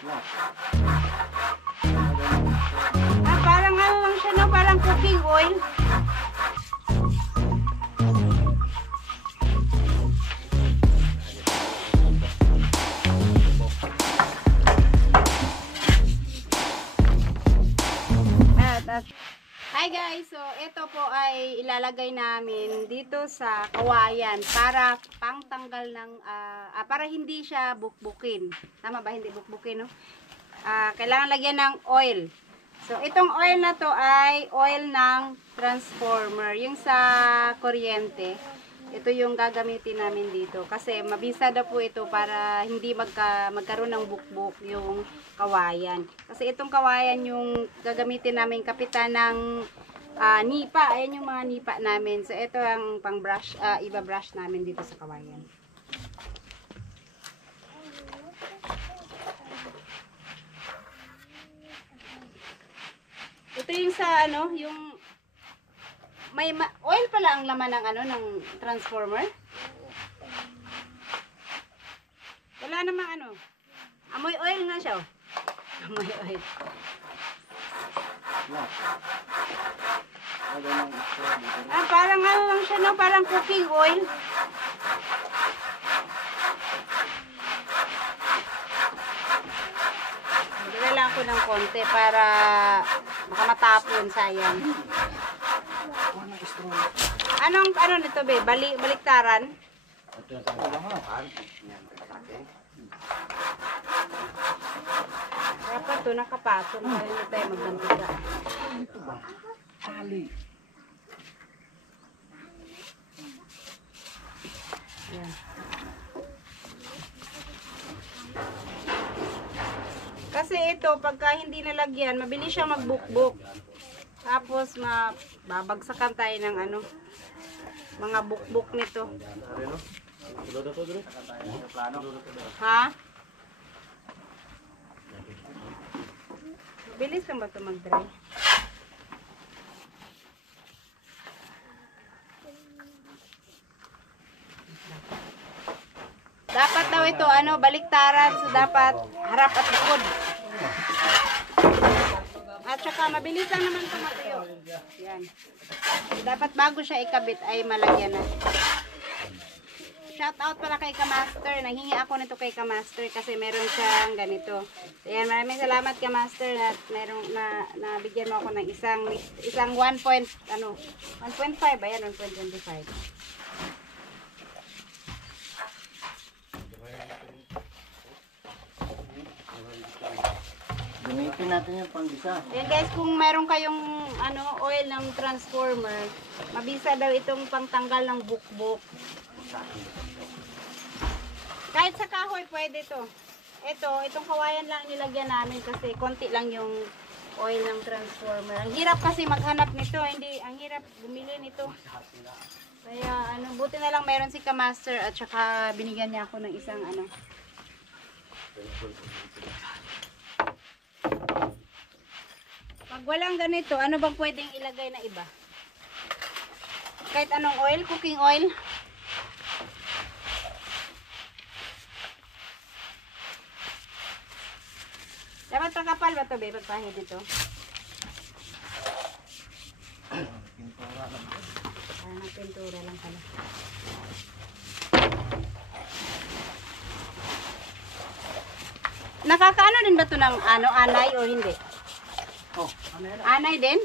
Parang ano lang siya, no? Parang cooking oil. Hi guys, so ito po ay ilalagay namin dito sa kawayan para pangtanggal ng para hindi siya bukbukin. Tama ba, hindi bukbukin, no? Kailangan lagyan ng oil. So itong oil na to ay oil ng transformer, yung sa kuryente. Ito yung gagamitin namin dito kasi mabisa daw po ito para hindi magkaroon ng bukbuk yung kawayan. Kasi itong kawayan yung gagamitin namin kapitan ng nipa. Ayan yung mga nipa namin. So ito ang pang brush, iba-brush namin dito sa kawayan. Ito yung sa ano, yung may oil pala ang laman ng ano, ng transformer. Wala namang ano. Amoy oil nga siya, oh. Amoy oil. Parang ano lang siya, no? Parang cooking oil. Magdala lang ako ng konti para makamatapon, sayang. Anong ano nito, be? Baliktaran? Dapat to nakapatong para hindi tayo magdantiga. Tali. Yan. Kasi ito, pagka hindi nalagyan, mabilis siya magbukbuk. Tapos mababagsakan tayo ng ano, mga bukbuk nito. Ha? Bilis lang ba ito mag-dry? Dapat daw ito, ano, baliktaran. So, dapat harap at likod. At saka, mabilis lang naman ito matuyo. Yan. So, dapat bago siya ikabit ay malagyan na. Shout out pala kay Kamaster. Nanghingi ako nito kay Kamaster kasi meron siyang ganito. So, yan, maraming salamat Kamaster at meron nabigyan mo ako ng isang 1.5, ayan, 1.25. Gamitin natin yung panggisa. Yan guys, kung meron kayong ano, oil ng transformer, mabisa daw itong pangtanggal ng bukbuk. Kahit sa kahoy pwede to. Itong kawayan lang nilagyan namin kasi konti lang yung oil ng transformer. Ang hirap kasi maghanap nito, ang hirap bumili nito. Kaya ano, buti na lang meron si Kamaster at saka binigyan niya ako ng isang ano. Pag walang ganito, ano bang pwedeng ilagay na iba? Kahit anong oil, cooking oil. Dapat kakapal ba ito, be? Pagpahid ito. Pintura lang. Parang pintura lang pala. Nakakaano din ba ito ng ano, anay o hindi? Oh, ano yan? Anay din?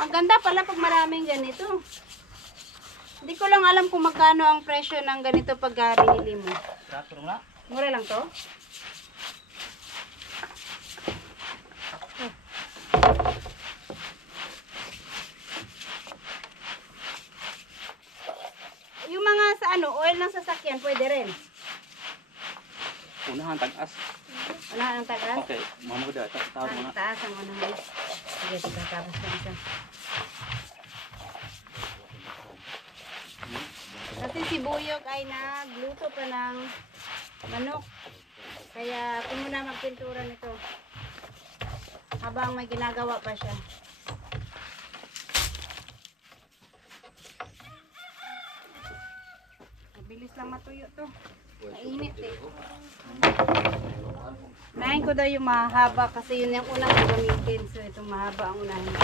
Maganda pala pag maraming ganito. Hindi ko lang alam kung magkano ang presyo ng ganito pag binili mo. Mura lang to? Yung mga sa ano, oil ng sasakyan, pwede rin. Unahan, tag-as. Wala ang tagas? Okay, mamag da. Tawag mo na. Taas ang unahan. Sige, sige, tapos na isa. Kasi si Buyog ay nagluto pa ng manok. Kaya ako muna magpintura nito. Habang may ginagawa pa siya. Mabilis lang matuyo to. Mainit eh. Unahin ko daw yung mahaba kasi yun yung unang gagamitin. So itong mahaba ang unahin.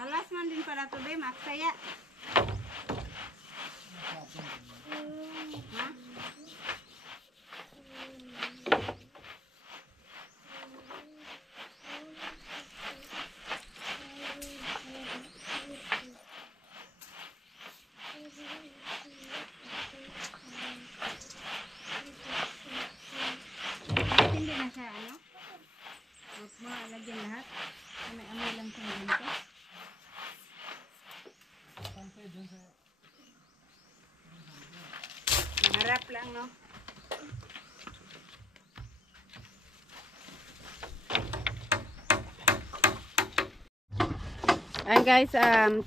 Kalas man din pala to, be, maksaya. Ha? Hindi na siya, ano? Huwag mo lagyan lahat. May amoy lang siya ganito. Harap lang, no? Ayan guys,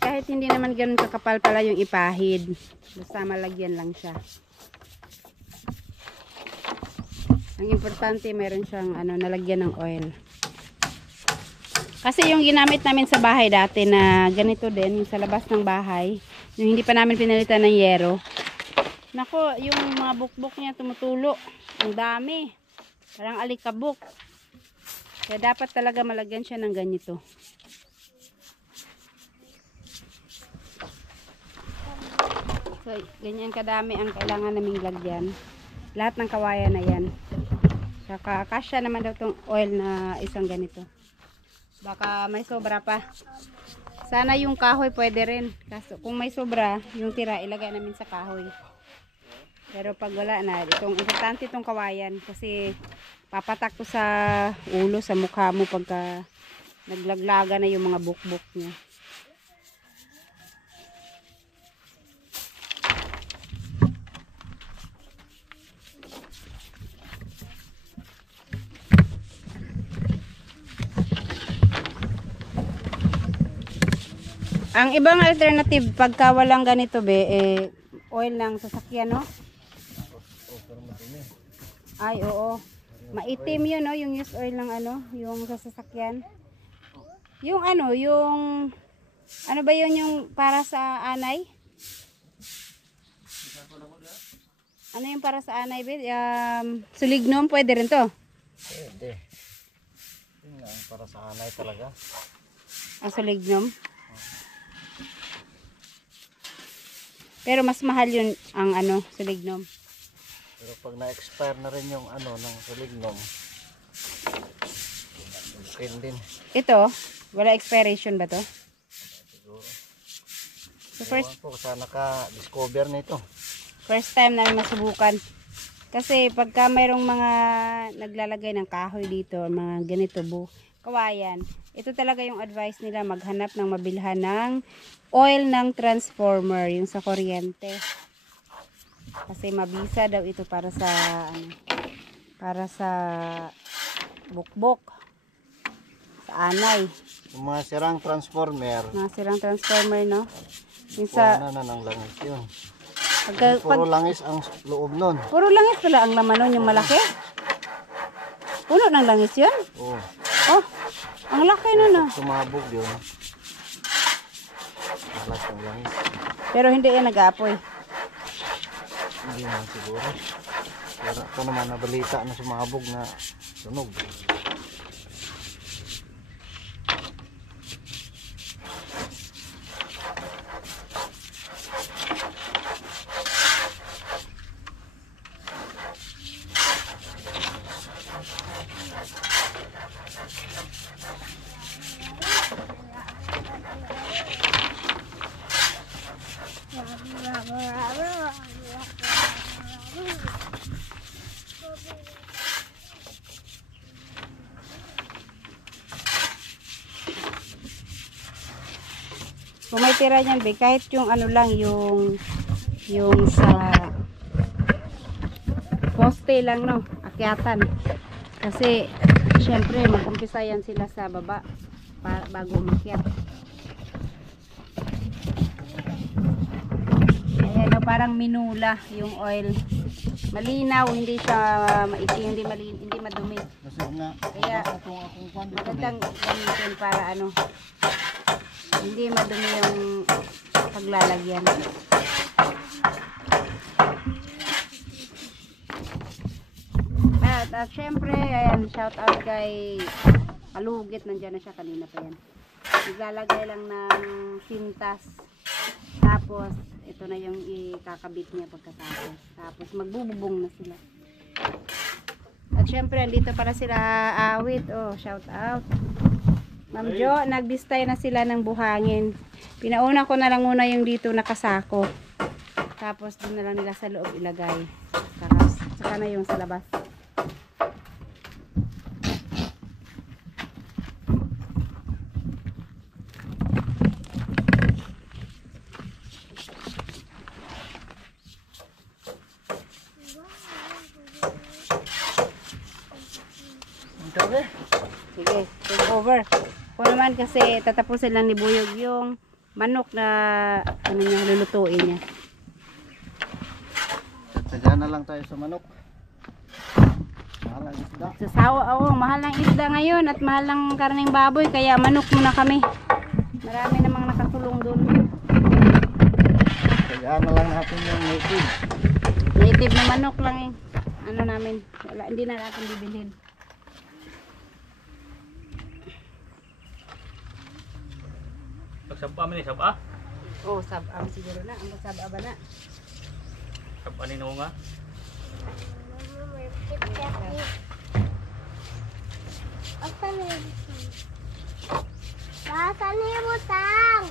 kahit hindi naman ganun kakapal pala yung ipahid. Basta malagyan lang siya. Ang importante, meron siyang nalagyan ng oil. Kasi yung ginamit namin sa bahay dati na ganito din, yung sa labas ng bahay, yung hindi pa namin pinalitan ng yero. Nako, yung mga bukbok niya tumutulo. Ang dami. Parang alikabok. Kaya dapat talaga malagyan siya ng ganito. So, ganyan kadami ang kailangan naming lagyan. Lahat ng kawayan na yan. Saka kasya naman daw tong oil na isang ganito. Baka may sobra pa. Sana yung kahoy pwede rin. Kaso kung may sobra, yung tira ilagay namin sa kahoy. Pero pag wala na, importante itong kawayan. Kasi papatak to sa ulo, sa mukha mo pagka naglaglaga na yung mga bukbok niya. Ang ibang alternative pagka walang ganito, be, oil ng sasakyan, no? Ay, oo. Maitim yun, no? Yung used oil ng yung sa sasakyan. Yung yung ba yun yung para sa anay? Ano yung para sa anay, be? Sulignum, pwede rin to? Pwede. Yun nga, para sa anay talaga. Sulignum? Pero mas mahal yun ang sulignum. Pero pag na-expire na rin yung ng sulignum, okay din. Ito, wala expiration ba to? Siguro. So first po, sana ka-discover nito. First time namin masubukan. Kasi pagka mayroong mga naglalagay ng kahoy dito, mga ganito kawayan, ito talaga yung advice nila, maghanap ng mabilhan ng oil ng transformer, yung sa kuryente. Kasi mabisa daw ito para sa bukbok, sa anay. Yung mga sirang transformer. Mga sirang transformer, no? Yung Kuha na ng langis yun. Puro langis ang loob nun. Puro langis pala ang laman nun, yung malaki. Puno ng langis yun? Oo. Oh, ang laki nun ah. Sumabog yun. Alas ng langis. Pero hindi yan nag-aapoy. Hindi naman siguro. Pero ito naman nabalita na sumabog na sunog. Kung may tira niyan, be, kahit yung ano lang, yung sa poste lang, no, akyatan. Kasi, syempre, mag-umpisa yan sila sa baba bago umakyat. Ayan, no, parang minula yung oil. Malinaw, hindi siya maitim, hindi madumi. Kasi nga, Kaya, akong kwan dito. magandang gamitin para ano, hindi madumi yung paglalagyan. At syempre, ayan, shout out kay Palugit, nandiyan na siya, kanina pa yan. Naglalagay lang ng sintas. Tapos, ito na yung ikakabit niya pagkatapos. Tapos, magbububong na sila. At syempre, andito para sila awit. Oh, shout out. Ma'am Jo, nagdistay na sila ng buhangin. Pinauna ko na lang muna yung dito nakasako. Tapos doon na lang nila sa loob ilagay. Saka na yung sa labas. Sige, take over. Kung naman kasi tatapusin lang ni Buyog yung manok na ano niya, lulutuin niya. Tagsaga na lang tayo sa manok. Mahal ang isda. Sa sawa, mahal ng isda ngayon at mahal ng karning baboy, kaya manok muna kami. Marami namang nakatulong doon. Tagsaga na lang natin yung native. Native na manok lang eh. Ano namin, wala, hindi na natin bibilhin. Pagsaba man ni saba. Oh, sab-am siguro na. Ang sab-am ba na? Saba ni nga. Basan niya butang.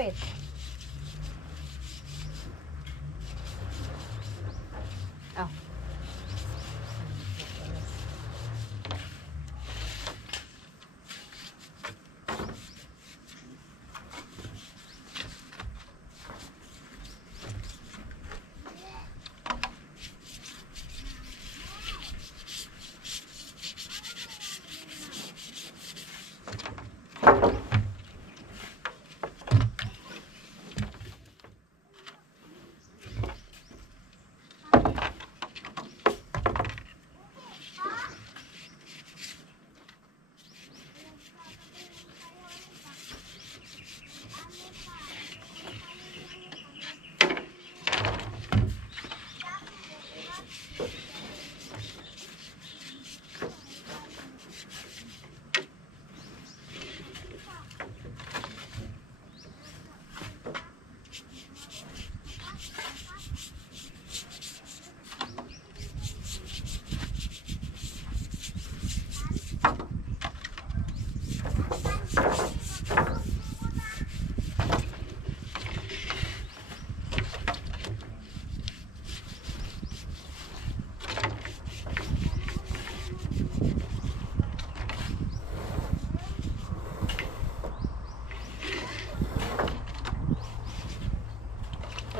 it. Oh.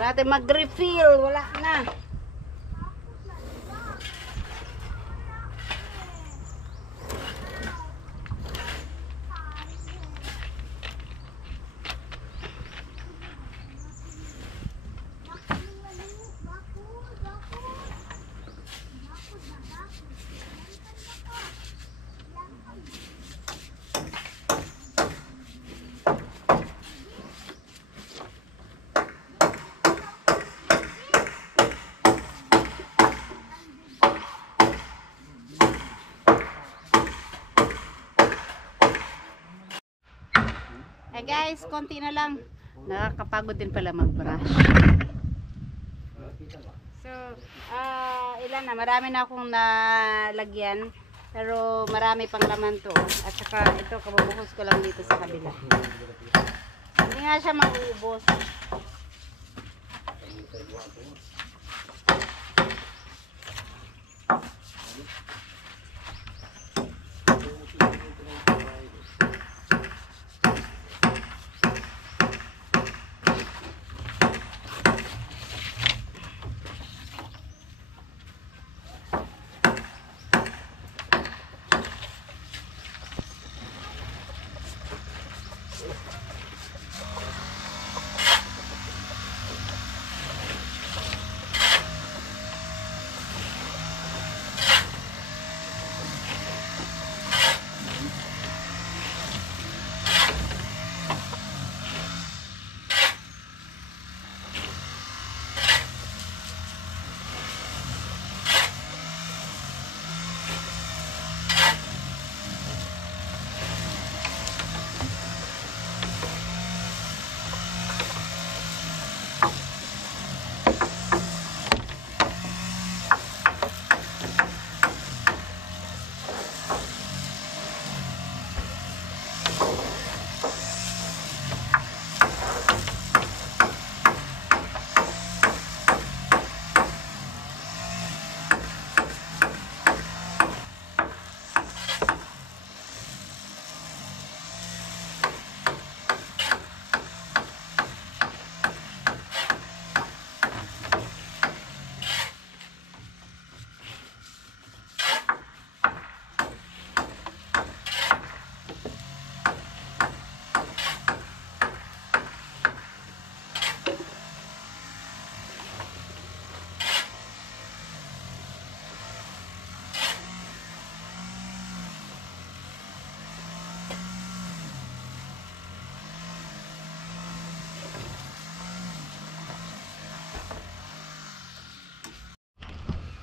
Wala tayong mag-refill. Wala na. Eh guys, konti na lang. Nakakapagod din pala mag-brush. So, ilan na. Marami na akong nalagyan. Pero marami pang laman to. At saka ito, kabubuhos ko lang dito sa kabila. Hindi nga siya mauubos.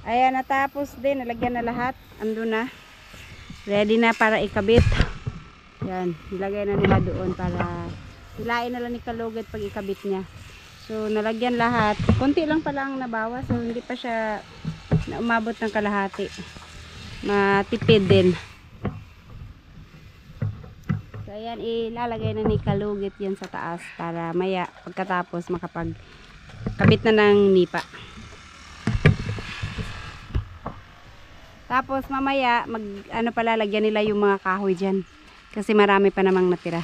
Ayan, natapos din. Nalagyan na lahat. Ando na. Ready na para ikabit. Yan. Nilagay na nila doon para hilain na lang ni Kalugit pag ikabit niya. So, nalagyan lahat. Konti lang pala ang nabawas. So, hindi pa siya na umabot ng kalahati. Matipid din. So, ayan, ilalagay na ni Kalugit yan sa taas para maya pagkatapos makapagkabit na ng nipa. Tapos mamaya ano palalagyan nila yung mga kahoy dyan kasi marami pa namang natira.